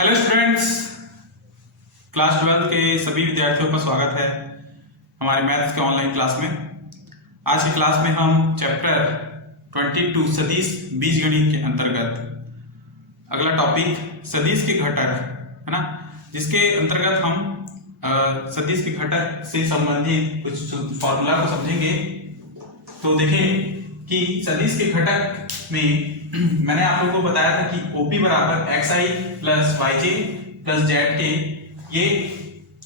Hello students, class 12 के सभी विद्यार्थियों का स्वागत है हमारे मैथ्स के ऑनलाइन क्लास में। आज की क्लास में हम चैप्टर 22 सदिश बीजगणित के अंतर्गत अगला टॉपिक सदिश के घटक है ना, जिसके अंतर्गत हम सदिश के घटक से संबंधित कुछ फॉर्मूला को समझेंगे। तो देखें कि सदिश के घटक में मैंने आप लोगों को बताया था कि OP बराबर xi plus yj plus zk, ये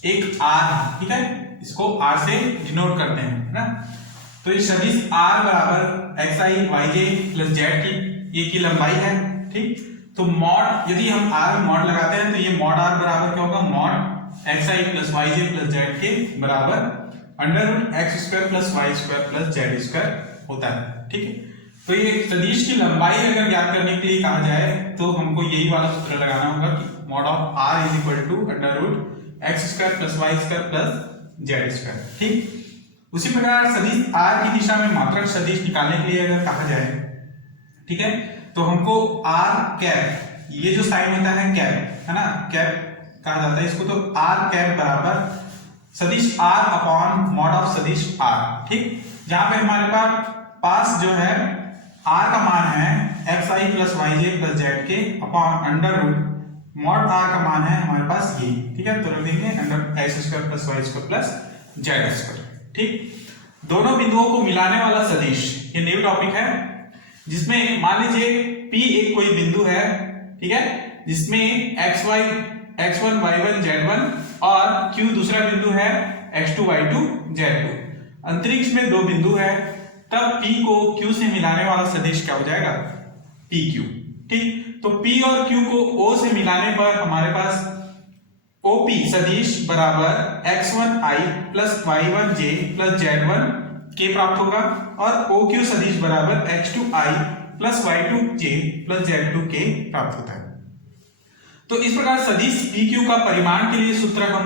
एक R है, ठीक है, इसको R से डिनोट करते हैं, है ना। तो ये सदिश R बराबर xi yj प्लस z ये की लंबाई है, ठीक। तो मॉड, यदि हम R में मॉड लगाते हैं तो ये मॉड R बराबर क्या होगा, mod xi plus yj plus zk बराबर under root x square plus y square plus z square होता है, ठीक है। तो ये सदिश की लंबाई अगर ज्ञात करने के लिए कहा जाए तो हमको यही वाला सूत्र लगाना होगा कि mod of r is equal to under root x square plus y square plus z square, ठीक। उसी प्रकार सदिश r की दिशा में मात्रक सदिश निकालने के लिए अगर कहा जाए, ठीक है, तो हमको r कैप, ये जो साइन होता है कैप, है ना, कैप कहा जाता है इसको, तो r कैप बराबर सदिश r अपॉन मॉड ऑफ सदिश r, ठीक। जहां पे हमारे पास जो है r का मान है xi plus yj plus zk upon under root mod r का मान है हमारे पास ये, ठीक है। तो रख देंगे under x square plus y square plus z square, ठीक। दोनों बिंदुओं को मिलाने वाला सदिश, ये न्यू टॉपिक है, जिसमें मान लीजिए P एक कोई बिंदु है, ठीक है, जिसमें x1 y1 z1 और Q दूसरा बिंदु है x2 y2 z2। अंतरिक्ष में दो बिंदु है, तब P को Q से मिलाने वाला सदिश क्या हो जाएगा, PQ, ठीक। तो P और Q को O से मिलाने पर हमारे पास OP सदिश बराबर x1i plus y1j plus z1 k प्राप्त होगा और OQ सदिश बराबर x2i plus y2j plus z2k प्राप्त होता है। तो इस प्रकार सदिश PQ का परिमाण के लिए सूत्र हम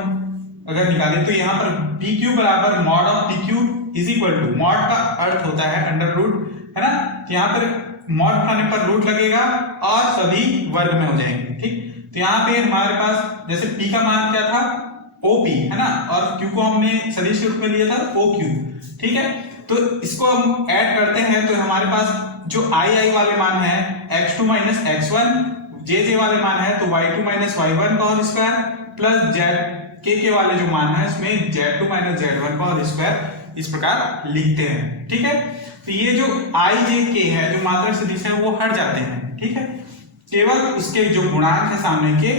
अगर निकालें तो यहाँ पर PQ बराबर mod of PQ is equal to, mod का अर्थ होता है अंडर रूट, है ना, तो यहाँ पर मॉड उठाने पर रूट लगेगा और सभी वर्ग में हो जाएंगे, ठीक। तो यहाँ पे हमारे पास जैसे P का मान क्या था OP, है ना, और Q को हमने सदिश के रूप में लिया था OQ, ठीक है। तो इसको हम ऐड करते हैं तो हमारे पास जो i वाले मान है x2 माइनस x1, j वाले मान है तो y2 माइनस y1 का होल स्क्वायर प्लस k वाले जो मान है इसमें z2 माइनस z1 का होल स्क्वायर, इस प्रकार लिखते हैं, ठीक है। तो ये जो i j k है, जो मात्रक सदिश है, वो हट जाते हैं, ठीक है, केवल उसके जो गुणांक है सामने के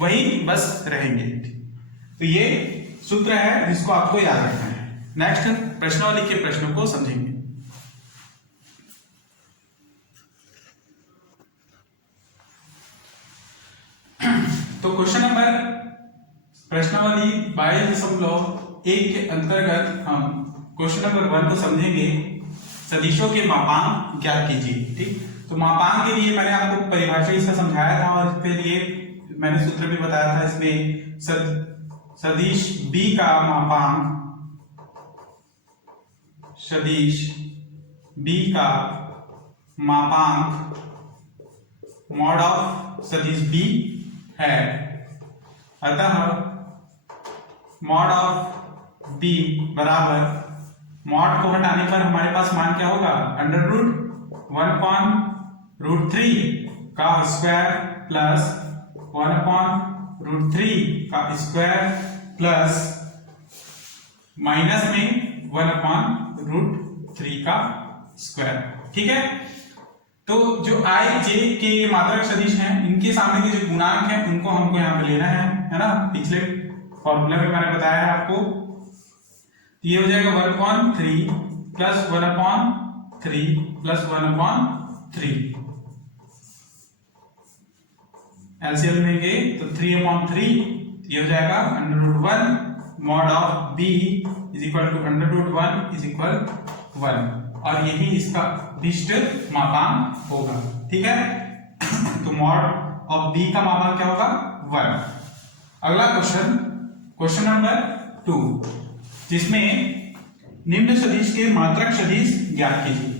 वही बस रहेंगे। तो ये सूत्र है जिसको आपको याद रखना है। नेक्स्ट प्रश्नावली के प्रश्नों को समझेंगे। तो क्वेश्चन नंबर प्रश्नावली 22.1 के अंतर्गत हम क्वेश्चन नंबर 1 को समझेंगे। सदिशों के मापांक ज्ञात कीजिए, ठीक। तो मापांक के लिए मैंने आपको परिभाषा इसका समझाया था और इसके लिए मैंने सूत्र भी बताया था। इसमें सदिश B का मापांक, सदिश B का मापांक मॉड ऑफ सदिश B है, अतः मॉड ऑफ B बराबर मॉड को हटाने पर हमारे पास मान क्या होगा, अंडर रूट 1/√3 का स्क्वायर प्लस 1/√3 का स्क्वायर प्लस माइनस में 1/√3 का स्क्वायर, ठीक है। तो जो i j के मात्रक सदिश हैं, इनके सामने के जो गुणांक हैं उनको हमको यहाँ पे लेना है ना। पिछले फॉर्मूला में मैंने बताया है आपको, ये हो जाएगा 1/3 प्लस 1/3 प्लस 1/3, एलसीएम लेंगे तो 3/3, ये हो जाएगा √1 mod of B is equal to √1 is equal 1, और यही इसका विशिष्ट मापांक होगा, ठीक है। तो मॉड ऑफ B का मापांक क्या होगा, 1। अगला क्वेश्चन, क्वेश्चन नंबर 2, जिसमें निम्न सदिश के मात्रक सदिश ज्ञात कीजिए।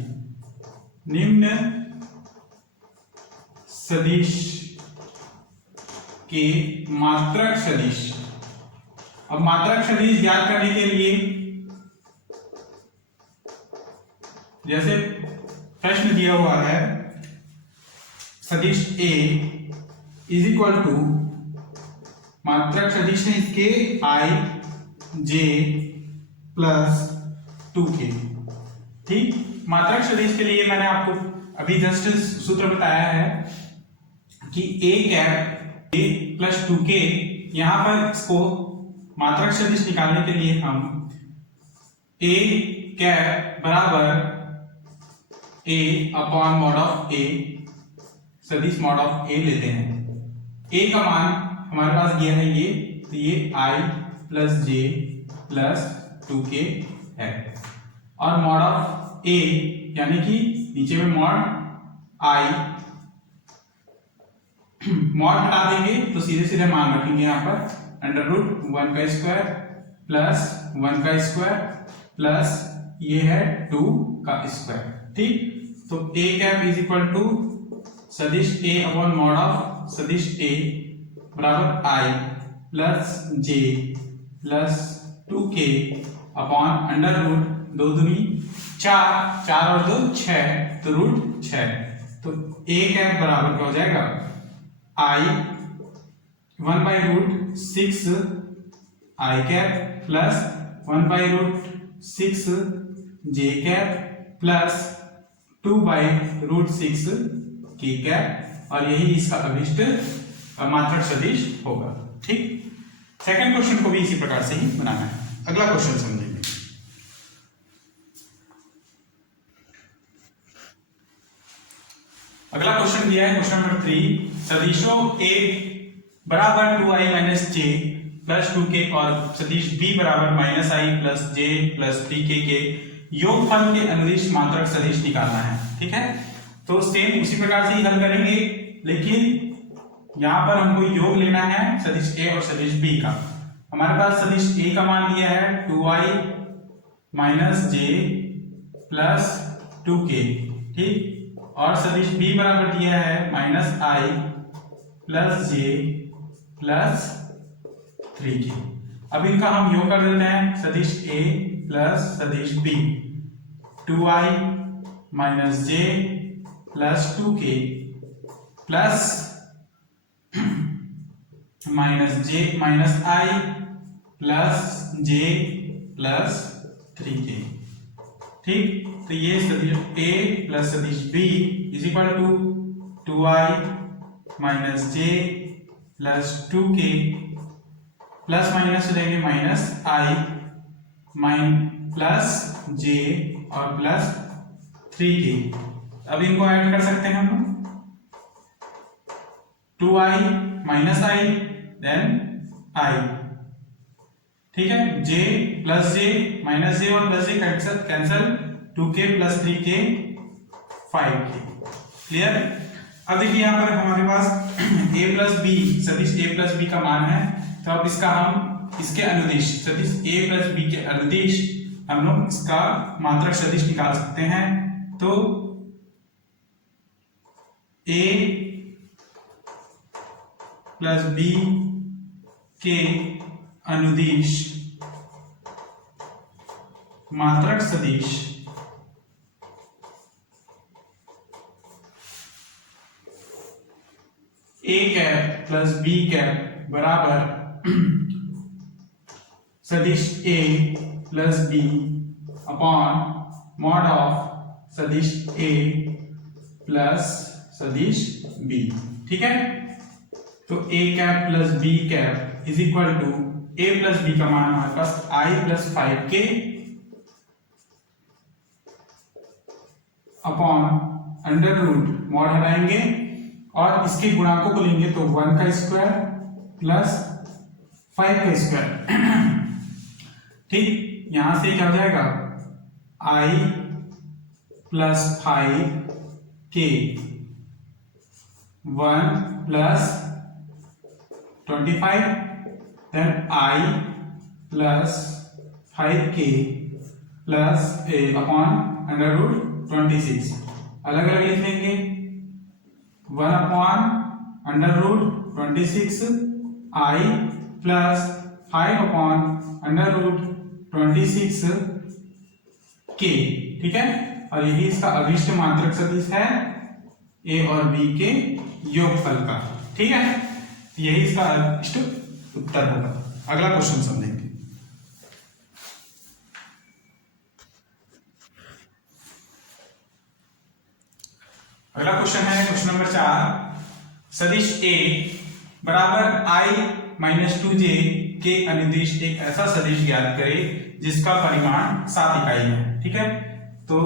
निम्न सदिश के मात्रक सदिश। अब मात्रक सदिश ज्ञात करने के लिए जैसे प्रश्न दिया हुआ है, सदिश A इज इक्वल टू, मात्रक सदिश है इसके I J प्लस 2K। ठीक, मात्रक सदिश के लिए मैंने आपको अभी जस्ट सूत्र बताया है कि A cap A plus 2K। यहां पर इसको मात्रक सदिश निकालने के लिए हम A कैप बराबर A upon mod of A, सदिश मॉड ऑफ A लेते हैं। A का मान हमारे पास ये है, ये तो ये I plus J plus 2K है, और मॉड ऑफ A यानी कि नीचे में मॉड I, मॉड हटा देंगे तो सीधे सीधे मान रखेंगे यहाँ पर, अंडर रूट 1 का स्क्वायर प्लस 1 का स्क्वायर प्लस ये है 2 का स्क्वायर। ठीक, तो A cap is equal to सदिश A अपॉन मॉड ऑफ सदिश A बराबर I plus J plus 2K upon under root 2 दूनी 4, 4 और 2 6, तो रूट 6। तो A कैप बराबर क्या हो जाएगा, I 1 by root 6 I cap plus 1 by root 6 J cap plus 2 by root 6 K cap, और यही इसका अभिष्ट मात्रक सदिश होगा। ठीक, सेकंड क्वेश्चन को भी इसी प्रकार से ही बनाना है। अगला क्वेश्चन समझेंगे। अगला क्वेश्चन दिया है, क्वेश्चन नंबर 3, सदिशों A बराबर 2I minus J plus 2K और सदिश B बराबर minus I plus J plus 3K के योगफल के अनुदिश मात्रक सदिश निकालना है। ठीक है, तो सेम उसी प्रकार से ही हल करेंगे, लेकिन यहां पर हमको योग लेना है सदिश A और सदिश B का। हमारे पास सदिश A का मान दिया है 2I minus J plus 2K। ठीक, और सदिश B बराबर दिया है minus I plus J plus 3K। अब इनका हम योग कर देते हैं, सदिश A प्लस सदिश B, 2I minus J plus 2K plus minus I plus J plus 3K। ठीक, तो ये सदिश A प्लस सदिश B is equal to 2I minus J plus 2K plus minus देंगे माइनस I प्लस J और plus 3K। अब इनको add कर सकते हैं हम, 2I minus I then I। ठीक है, J plus J minus J और plus J cancel, 2K plus 3K 5K। Clear. अब देखिए यहाँ पर हमारे पास A प्लस B, सदिश A प्लस B का मान है, तो अब इसका हम इसके अनुदिश सदिश A प्लस B के अनुदिश हम लोग इसका मात्रक सदिश निकाल सकते हैं। तो A प्लस B के अनुदिश मात्रक सदिश A cap plus B cap बराबर सदिश A plus B upon mod of सदिश A प्लस सदिश B। ठीक है, तो A cap plus B cap is equal to A plus B का मान हमारे पास I plus 5K upon under root, mod हटाएंगे और इसके गुणांकों को लेंगे तो 1 का स्क्वायर प्लस 5 का स्क्वायर। ठीक, यहां से क्या हो जाएगा, I plus 5K 1 plus 25 then I plus 5K plus upon under root 26। अलग अलग लिख लेंगे, 1 upon under root 26i plus 5/√26k, ठीक है। और यही इसका अभिष्ट मात्रक सदिश है a और b के योगफल का, ठीक है। यही इसका अभिष्ट उत्तर होगा। अगला क्वेश्चन समझेंगे। अगला क्वेश्चन है क्वेश्चन नंबर 4। सदिश a बराबर i माइनस 2j के अनिर्दिष्ट एक ऐसा सदिश ज्ञात करे जिसका परिमाण 7 इकाई है, ठीक है। तो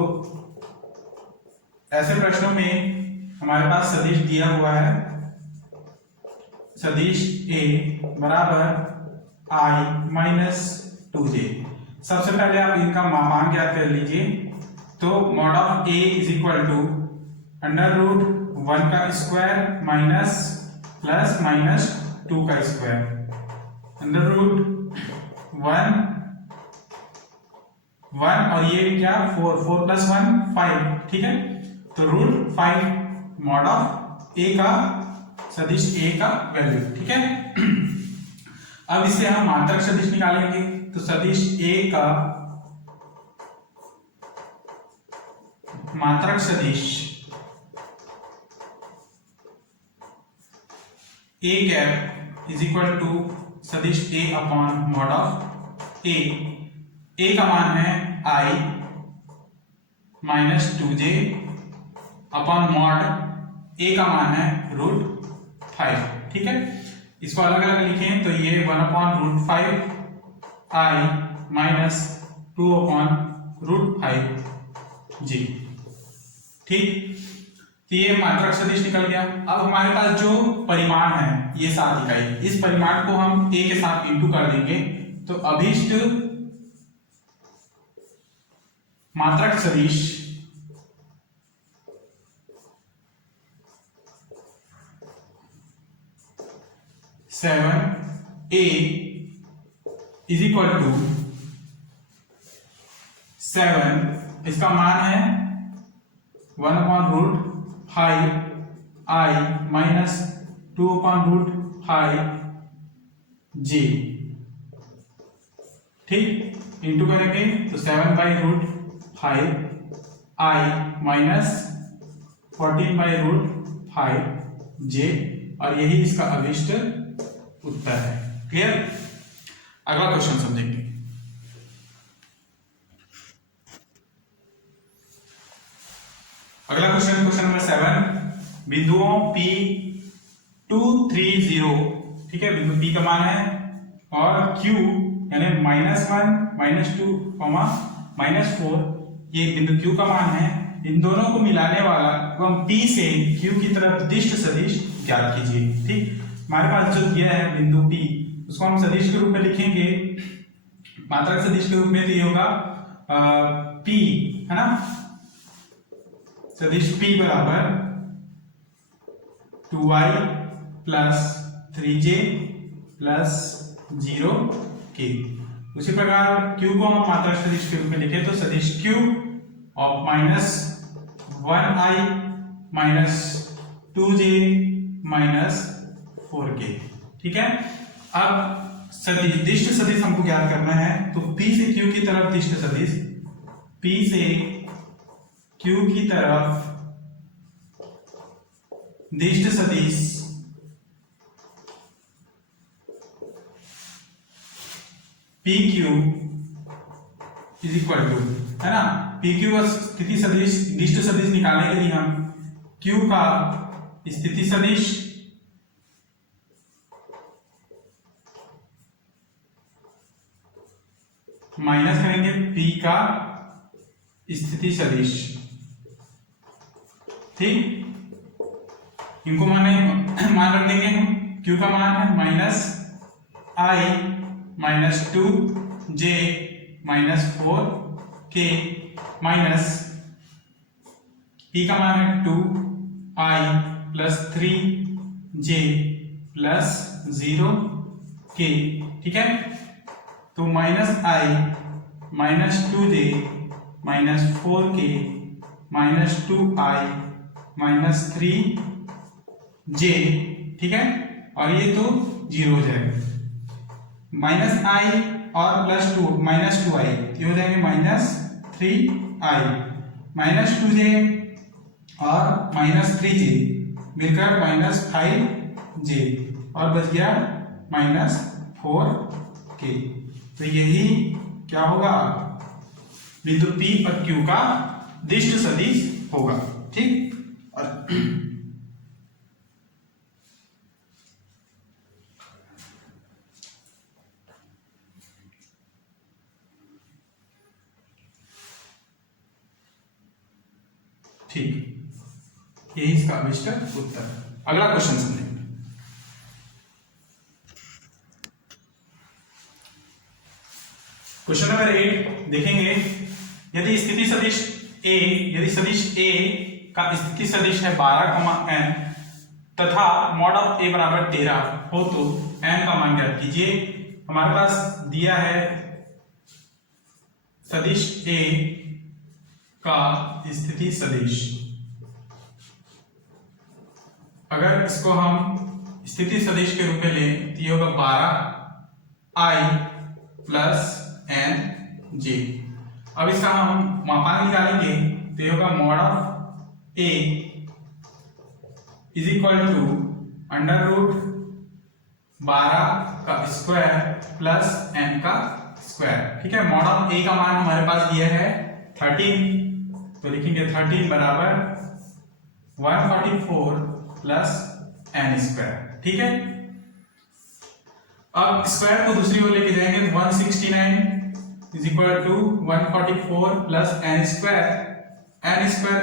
ऐसे प्रश्नों में हमारे पास सदिश दिया हुआ है, सदिश a बराबर i माइनस 2j। सबसे पहले आप इनका मान ज्ञात कर लीजिए। तो mod of a is equal to √1 का स्क्वायर माइनस प्लस माइनस 2 का स्क्वायर, √1 और ये क्या 4 + 1 5, ठीक है। तो √5 मॉड ऑफ a का सदिश a का वैल्यू, ठीक है। अब इससे हम मात्रक सदिश निकालेंगे। तो सदिश a का मात्रक सदिश a cap is equal to सदिश a upon mod of a। a का मान है i minus 2j upon mod a का मान है √5, ठीक है। इसको अलग अलग लिखें तो ये 1/√5 i माइनस 2/√5j, ठीक। तो ये मात्रक सदिश निकल गया। अब हमारे पास जो परिमाण है ये 7 इकाई, इस परिमाण को हम a के साथ इंटू कर देंगे। तो अभिष्ट मात्रक सदिश seven a is equal to 7, इसका मान है 1/√5 i माइनस 2/√5j, ठीक। इंटू करेंगे तो 7/√5 i माइनस 14/√5j, और यही इसका अभिष्ट उत्तर है। क्लियर। अगला क्वेश्चन समझेंगे। अगला क्वेश्चन नंबर 7। बिंदुओं P230, ठीक है, बिंदु P का मान है और Q यानी -1, -2, -4 ये बिंदु Q का मान है। इन दोनों को मिलाने वाला हम P से Q की तरफ दिष्ट सदिश ज्ञात कीजिए, ठीक। हमारे पास जो दिया है बिंदु P, उसको हम सदिश के रूप में लिखेंगे, मात्रक सदिश के रूप में। तो ये होगा P, है ना। सदिश P बराबर 2i plus 3j plus 0k। उसी प्रकार Q को हम मात्रक सदिश के रूप में लिखे तो सदिश Q of -1i minus 2j minus 4k, ठीक है। अब सदिश दिष्ट सदिश हमको ज्ञात करना है। तो P से Q की तरफ दिष्ट सदिश, P से Q की तरफ दिष्ट सदिश PQ इज इक्वल टू, है ना, PQ का स्थिति सदिश दिष्ट सदिश निकालने के लिए हम Q का स्थिति सदिश माइनस करेंगे P का स्थिति सदिश, ठीक। इनको मान रख देंगे हम। Q का मान है -i minus 2j minus 4k minus P का मान है 2i plus 3j plus 0k, ठीक है। तो -i minus 2j minus 4k minus 2i minus 3j, ठीक है। और ये तो 0 हो जाएगा, माइनस आई और प्लस 2 माइनस 2i, ये हो जाएंगे माइनस 3i, माइनस 2j और माइनस 3j मिलकर माइनस 5j और बच गया माइनस 4k। तो यही क्या होगा, बिंदु P और Q का दिष्ट सदिश होगा। ठीक, और ठीक, यही इसका अभिष्ट उत्तर। अगला क्वेश्चन समझेंगे। क्वेश्चन नंबर 8 देखेंगे, यदि स्थिति सदिश A, यदि सदिश A का स्थिति सदिश है 12, n तथा मॉड ऑफ A बराबर 13 हो तो n का मान ज्ञात कीजिए। हमारे पास दिया है सदिश A का स्थिति सदिश, अगर इसको हम स्थिति सदिश के रूप में लें तो ये होगा 12i प्लस nj। अब इसका हम मापांक निकालेंगे तो ये होगा mod of A is equal to under root 12 का स्क्वायर प्लस n का स्क्वायर। ठीक है, मॉड ऑफ A का मान हमारे पास दिया है 13, तो लिखेंगे 13 बराबर 144 प्लस n स्क्वायर। ठीक है, अब स्क्वायर को दूसरी ओर लेके जाएंगे, 169 is equal to 144 plus n square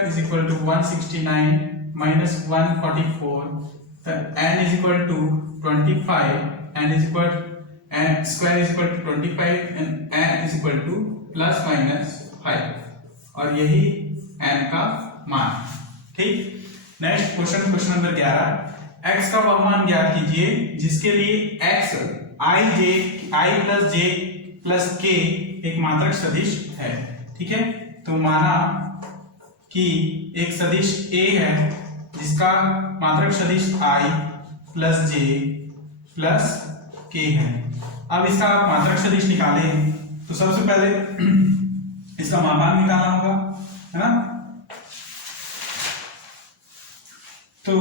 is equal to 169 minus 144, तो n is equal to 25, n is equal n square is equal to 25 and n is equal to plus minus 5, और यही n का मान। ठीक, next question, question number 11, x का वह मान ज्ञात कीजिए जिसके लिए x i plus j plus k एक मात्रक सदिश है। ठीक है, तो माना कि एक सदिश A है जिसका मात्रक सदिश i plus j plus k है। अब इसका आप मात्रक सदिश निकाले तो सबसे पहले इसका मापांक निकालना होगा, है ना। तो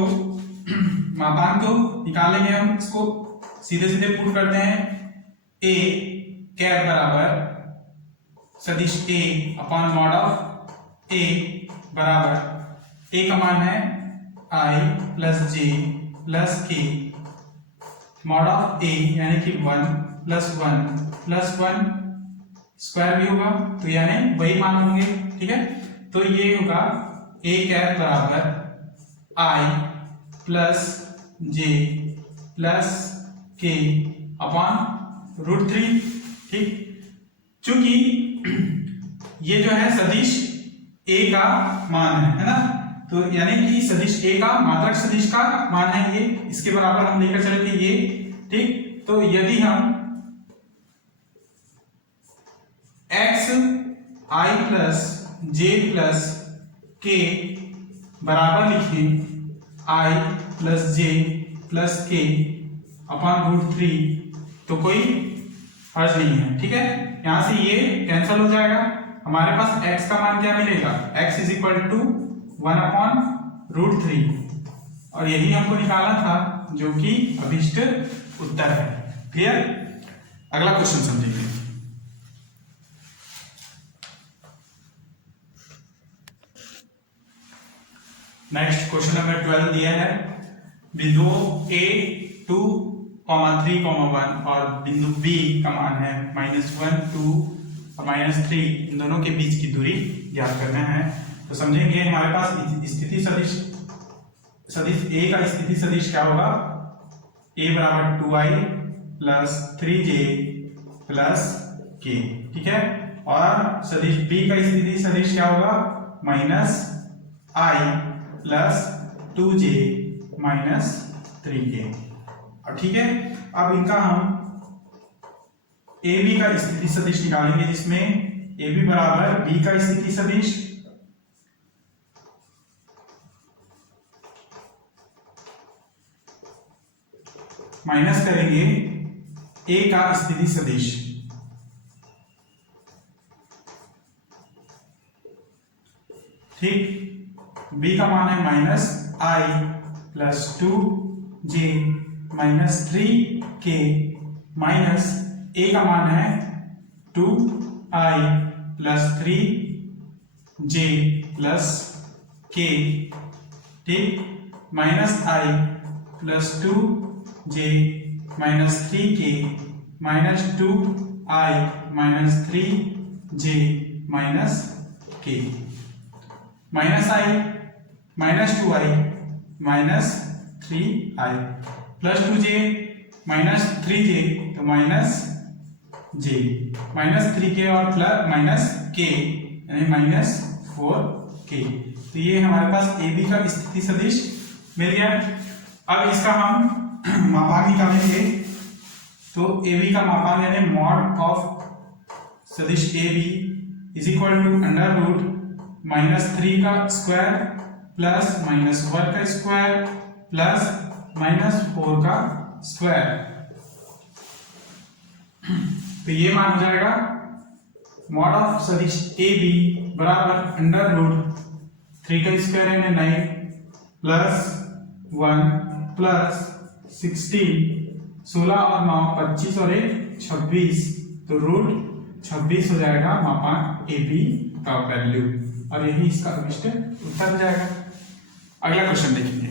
मापांक को निकालेंगे हम, इसको सीधे सीधे पुट करते हैं। a कैप बराबर सदिश A upon mod of A बराबर A का मान है i plus j plus k, mod of A यानी कि 1 प्लस 1 स्क्वायर भी होगा, तो यानी वही मान होंगे। ठीक है, तो ये होगा A कैप बराबर i plus j plus k upon root 3। ठीक, चूंकि ये जो है सदिश A का मान है ना, तो यानी कि सदिश A का मात्रक सदिश का मान है ये, इसके बराबर हम लेकर चलेंगे ये। ठीक, तो यदि हम x i plus j plus k बराबर लिखें i plus j plus k upon root 3, तो कोई हर्ज नहीं है। ठीक है, यहां से ये कैंसिल हो जाएगा, हमारे पास x का मान क्या मिलेगा, x is equal to 1 upon root 3, और यही हमको निकालना था जो कि अभिष्ट उत्तर है। क्लियर, अगला क्वेश्चन समझेंगे। नेक्स्ट क्वेश्चन नंबर 12 दिया है, बिंदुओं A 2, 3, 1 और बिंदु B का मान है -1, 2 और -3, इन दोनों के बीच की दूरी ज्ञात करना है। तो समझेंगे हमारे पास स्थिति सदिश A का स्थिति सदिश क्या होगा, A बराबर 2i plus 3j plus k। ठीक है, और सदिश B का स्थिति सदिश क्या होगा, -i plus 2j minus 3k। और ठीक है, अब इनका हम AB का स्थिति सदिश निकालेंगे, जिसमें AB बराबर B का स्थिति सदिश माइनस करेंगे a का स्थिति सदिश, ठीक। b का मान है minus i plus 2j minus 3k minus a का मान है 2i plus 3j plus k, ठीक, minus i plus 2j minus 3k minus 2i minus 3j minus k, minus i minus 2i minus 3i plus 2j minus 3j तो minus j minus 3k और plus minus k यानी minus 4k। तो ये हमारे पास A B का स्थिति सदिश मिल गया। अब इसका हम मापांक निकालेंगे। तो ए बी का मापांक यानी मॉड ऑफ सदिश A B is equal to under root minus 3 का स्क्वायर प्लस माइनस 1 का स्क्वायर प्लस माइनस 4 का स्क्वायर। तो ये मान हो जाएगा मॉड ऑफ सदिश ए बी बराबर अंडर रूट 3 का स्क्वायर यानी 9 प्लस 1 प्लस 16 और 9 25 और 1 26 तो रूट 26 हो जाएगा मापांक ए बी का वैल्यू और यही इसका अभिष्ट उत्तर हो जाएगा। अगला क्वेश्चन देखेंगे।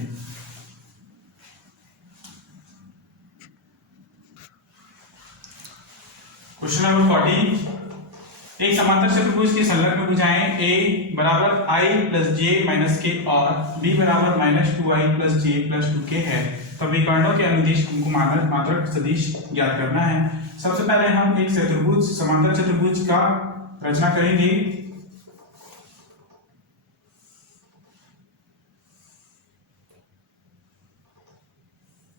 क्वेश्चन नंबर 14, एक समांतर चतुर्भुज की संलग्न भुजाएं a बराबर i प्लस जे माइनस के और b बराबर माइनस 2i प्लस जे प्लस 2k है, तब विकर्णों के अनुदिश हमको मात्रक सदिश ज्ञात करना है। सबसे पहले हम एक चतुर्भुज समांतर चतुर्भुज का रचना करेंगे।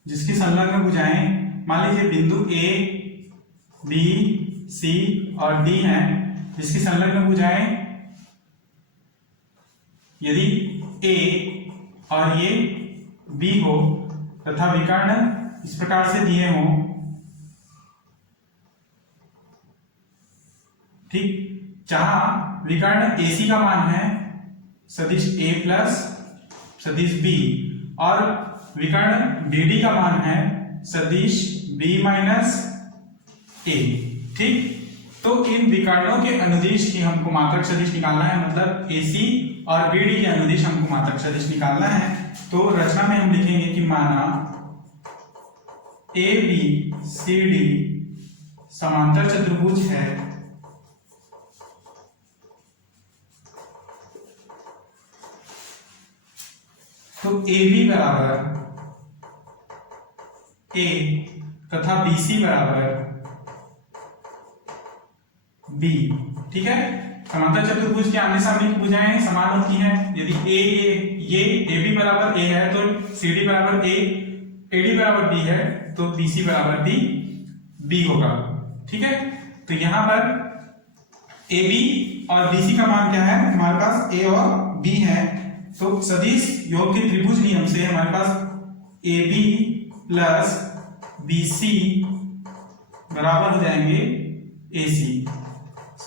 जिसकी संलग्न भुजाएं मान लीजिए बिंदु a b c और d हैं, जिसकी संलग्न भुजाएं यदि a और ये b हो तथा विकर्ण इस प्रकार से दिए हों, ठीक, जहां विकर्ण AC का मान है सदिश A प्लस सदिश B और विकर्ण BD का मान है सदिश B माइनस A, ठीक। तो इन विकर्णों के अनुदिश की हमको मात्रक सदिश निकालना है, मतलब AC और BD के अनुदिश हमको मात्रक सदिश निकालना है। तो रचना में हम लिखेंगे कि माना ABCD समांतर चतुर्भुज है तो AB बराबर A तथा BC बराबर B, ठीक है। समांतर चतुर्भुज के आमने सामने की भुजाएं समान होती हैं। यदि ये AB बराबर A है तो CD बराबर A, AD बराबर B है तो BC बराबर B होगा, ठीक है। तो यहां पर AB और BC का मान क्या है, हमारे पास A और B है, तो सदिश योग के त्रिभुज नियम से हमारे पास AB प्लस BC बराबर हो जाएंगे AC,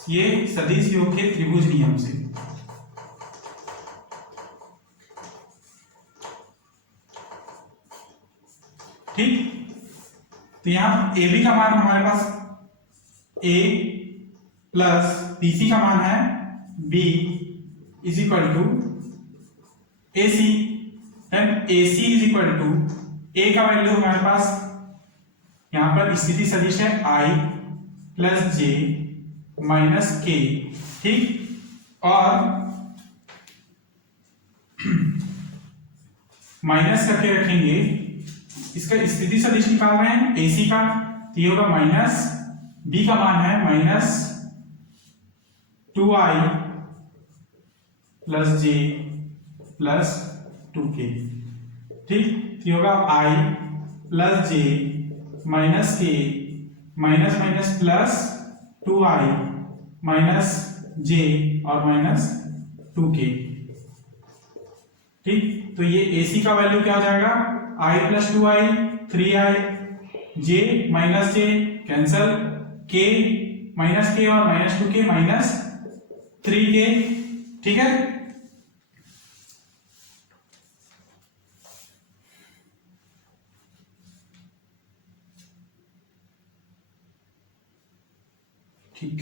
ये सदिश योग के त्रिभुज नियम से। ठीक, तो यहां AB का मान हमारे पास A प्लस BC का मान है B is equal to AC and AC is equal to A का वैल्यू हमारे पास यहां पर स्थिति सदिश है I plus J minus K, ठीक, और माइनस करके रखेंगे। इसका स्थिति सदिश निकाल रहे हैं AC का, तो ये होगा माइनस B का मान है minus 2i plus J plus 2k, ठीक, ये होगा I plus J minus K minus minus plus 2i minus J और माइनस 2k, ठीक। तो ये AC का वैल्यू क्या हो जाएगा, I plus 2i 3i J minus J cancel, के माइनस के और -2k -3k, ठीक है। ठीक,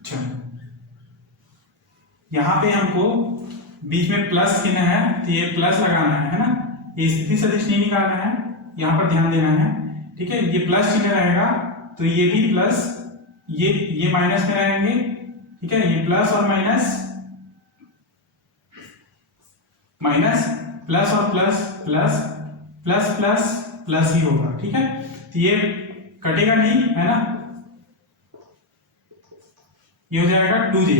अच्छा यहां पे हमको बीच में प्लस चिन्ह है तो ये प्लस लगाना है ना, ये स्थिति सदिश नहीं निकालना है, यहां पर ध्यान देना है, ठीक है। ये प्लस चिन्ह रहेगा तो ये भी प्लस, ये माइनस में रहेंगे, ठीक है। ये प्लस और माइनस, माइनस प्लस और plus, plus plus plus plus ही होगा, ठीक है। तो ये कटेगा नहीं, है ना, ये हो जाएगा 2j,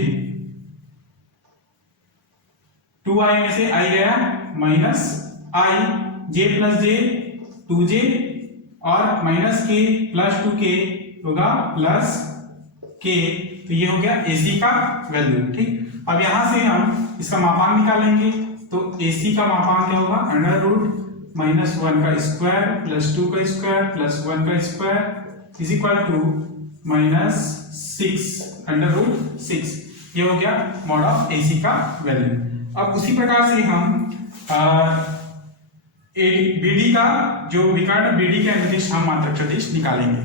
2i में से i गया minus i, j plus j 2j और -k प्लस 2k होगा प्लस k, तो ये हो गया AC का वैल्यू, ठीक। अब यहां से हम इसका मापांक निकालेंगे, तो AC का मापांक क्या होगा, √-1 का स्क्वायर प्लस 2 का स्क्वायर प्लस 1 का स्क्वायर इज इक्वल टू -6 √6, ये हो गया मॉड ऑफ AC का वैल्यू। अब उसी प्रकार से हम BD का जो विकर्ण BD के अनुदिश हम मात्रक सदिश निकालेंगे।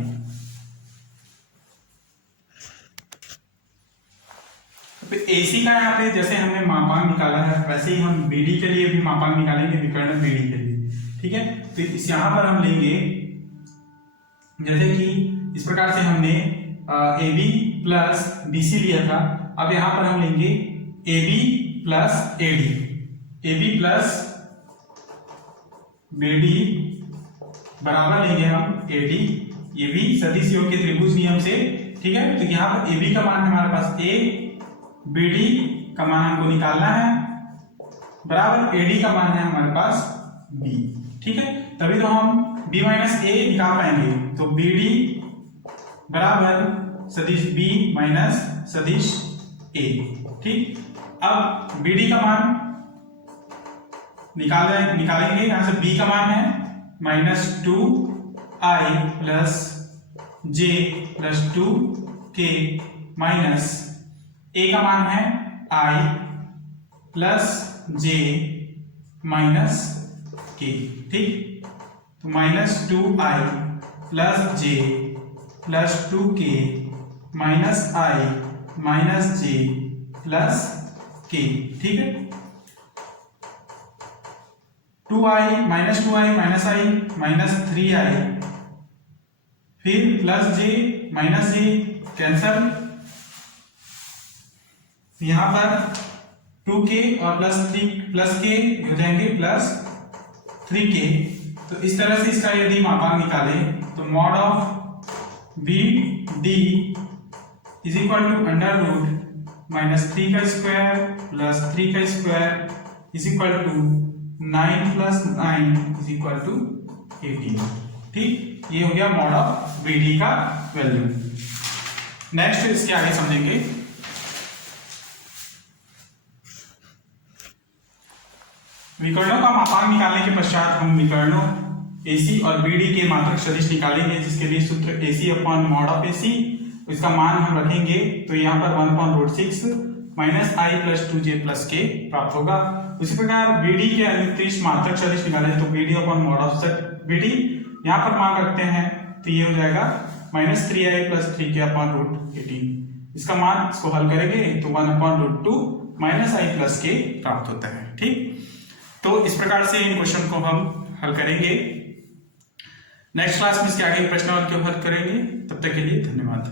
तो AC का यहाँ पे जैसे हमने मापांक निकाला है वैसे ही हम BD के लिए भी मापांक निकालेंगे, विकर्ण BD के लिए, ठीक है। तो इस यहाँ पर हम लेंगे, जैसे कि इस प्रकार से हमने AB प्लस BC लिया था, अब यहाँ पर हम लेंगे AB plus AD, AB plus BD बराबर लेंगे हम AD, ये भी सदिश योग के त्रिभुज नियम से, ठीक है। तो यहाँ पर AB का मान हमारे पास A, BD का मान हमको निकालना है बराबर AD का मान है हमारे पास B, ठीक है। तभी तो हम B माइनस A निकाल पाएंगे, तो BD बराबर सदिश B माइनस सदिश A, ठीक। अब BD का मान निकालेंगे, यहां से B का मान है -2i plus j plus 2k minus A का मान है i plus j minus k, ठीक। तो -2i plus j plus 2k minus i minus j plus k, ठीक है। 2i minus i minus 3i, फिर plus j minus j cancel, यहां पर 2k और प्लस k हो जाएंगे प्लस 3k। तो इस तरह से इसका यदि मापांक निकाले तो mod of BD is equal to √-3 का स्क्वायर प्लस 3 का square is equal to 9 plus 9 is equal to 18, ठीक। ये हो गया मॉड ऑफ BD का वैल्यू। नेक्स्ट इसके आगे समझेंगे। विकर्णों का मापांक निकालने के पश्चात हम विकर्णों AC और BD के मात्रक सदिश निकालेंगे, जिसके लिए सूत्र AC upon mod of AC, इसका मान हम रखेंगे तो यहाँ पर 1/√6 minus i plus 2j plus k प्राप्त होगा। उसी प्रकार BD के अनुदिश मात्रक सदिश निकालें तो BD upon mod of BD यहाँ पर मान रखते हैं तो ये हो जाएगा -3i प्लस 3k अपॉन √18, इसका मान इसको हल करेंगे तो 1/√2 माइनस i प्लस k प्राप्त होता है, ठीक। तो इस प्रकार से इन क्वेश्चन को हम हल करेंगे। नेक्स्ट क्लास में इसके आगे प्रश्न और क्यों हल करेंगे, तब तक के लिए धन्यवाद।